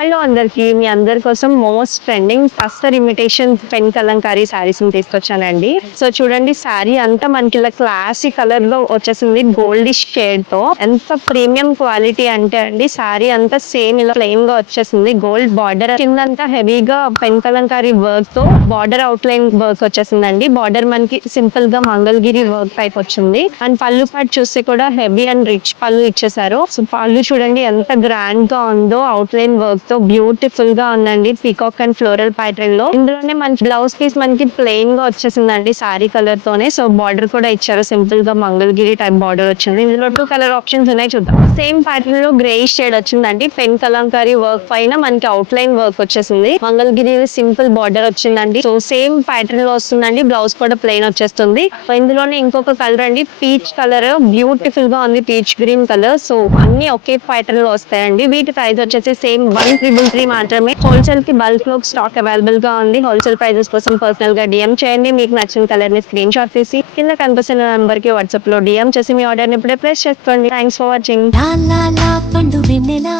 Hello అందరికి, మీ అందరి కోసం మోస్ట్ ట్రెండింగ్ అస్తర్ ఇమిటేషన్ పెన్ కలంకారీ శారీస్ తీసుకొచ్చానండి. సో చూడండి, శారీ అంతా మనకి ఇలా క్లాసీ కలర్ లో వచ్చేసింది, గోల్డిష్ షేడ్ తో. ఎంత ప్రీమియం క్వాలిటీ అంటే అండి, శారీ అంతా సేమ్ ఇలా ప్లెయిన్ గా వచ్చేసింది. గోల్డ్ బార్డర్ కిందంతా హెవీగా పెన్ కలంకారీ వర్క్ తో బార్డర్ అవుట్ లైన్ వర్క్ వచ్చేసిందండి. బార్డర్ మనకి సింపుల్ గా మంగళగిరి వర్క్ టైప్ వచ్చింది. అండ్ పళ్ళు పాటు చూస్తే కూడా హెవీ అండ్ రిచ్ పళ్ళు ఇచ్చేసారు. సో పళ్ళు చూడండి ఎంత గ్రాండ్ గా ఉందో, అవుట్ లైన్ వర్క్ తో బ్యూటిఫుల్ గా ఉందండి. పీకాక్ అండ్ ఫ్లోరల్ ప్యాటర్న్ లో. ఇందులోనే మనకి బ్లౌజ్ పీస్ మనకి ప్లెయిన్ గా వచ్చేసిందండి సారీ కలర్ తోనే. సో బార్డర్ కూడా ఇచ్చారు, సింపుల్ గా మంగళగిరి టైప్ బార్డర్ వచ్చింది. ఇందులో 2 కలర్ ఆప్షన్స్ ఉన్నాయి, చూద్దాం. సేమ్ ప్యాటర్న్ లో గ్రే షేడ్ వచ్చిందండి. పెన్ కలంకారీ వర్క్ పైన మనకి అవుట్ లైన్ వర్క్ వచ్చేసింది. మంగళగిరి సింపుల్ బార్డర్ వచ్చిందండి. సో సేమ్ ప్యాటర్న్ లో వస్తుందండి. బ్లౌజ్ కూడా ప్లెయిన్ వచ్చేస్తుంది. ఇందులోనే ఇంకొక కలర్ అండి, పీచ్ కలర్. బ్యూటిఫుల్ గా ఉంది, పీచ్ గ్రీన్ కలర్. సో అన్ని ఒకే ప్యాటర్న్ లో వస్తాయండి. వీటి ప్రైస్ వచ్చేసి సేమ్ 1333 మాత్రమే. హోల్సేల్ కి బల్క్ లో స్టాక్ అవైలబుల్ గా ఉంది. హోల్సేల్ ప్రైజెస్ కోసం పర్సనల్ గా డిఎం చేయండి. మీకు నచ్చిన కలర్ ని స్క్రీన్ షాట్ తీసి కింద కనిపిస్తున్న నంబర్ కి వాట్సాప్ లో డిఎం చేసి మీ ఆర్డర్ ని ఇప్పుడే ప్లేస్ చేసుకోండి. Thanks for watching. పండు వెన్నెలా